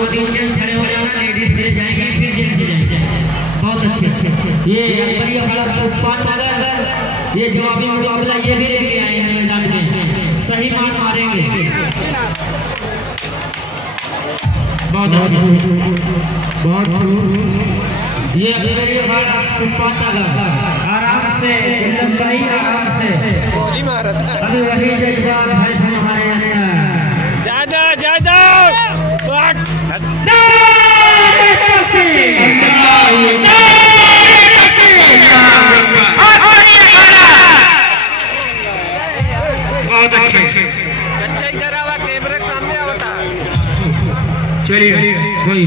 2-3 जन खड़े हो जाना, लेडीज फिर जाएंगे, फिर जेंट्स जाएंगे। बहुत अच्छे। ये अकबरी अखाड़ा सुल्तान नगर, ये जवाबी मुकाबला ये भी लेके आए हैं मैदान में, सही मार मारेंगे। बहुत अच्छे। ये अकबरी अखाड़ा सुल्तान नगर, आराम से भाई, आराम से। अभी वही जज्बात है हमारे अंदर। ज्यादा बहुत अच्छे। इधर आवा, कैमरे के सामने आवता। चलिए कोई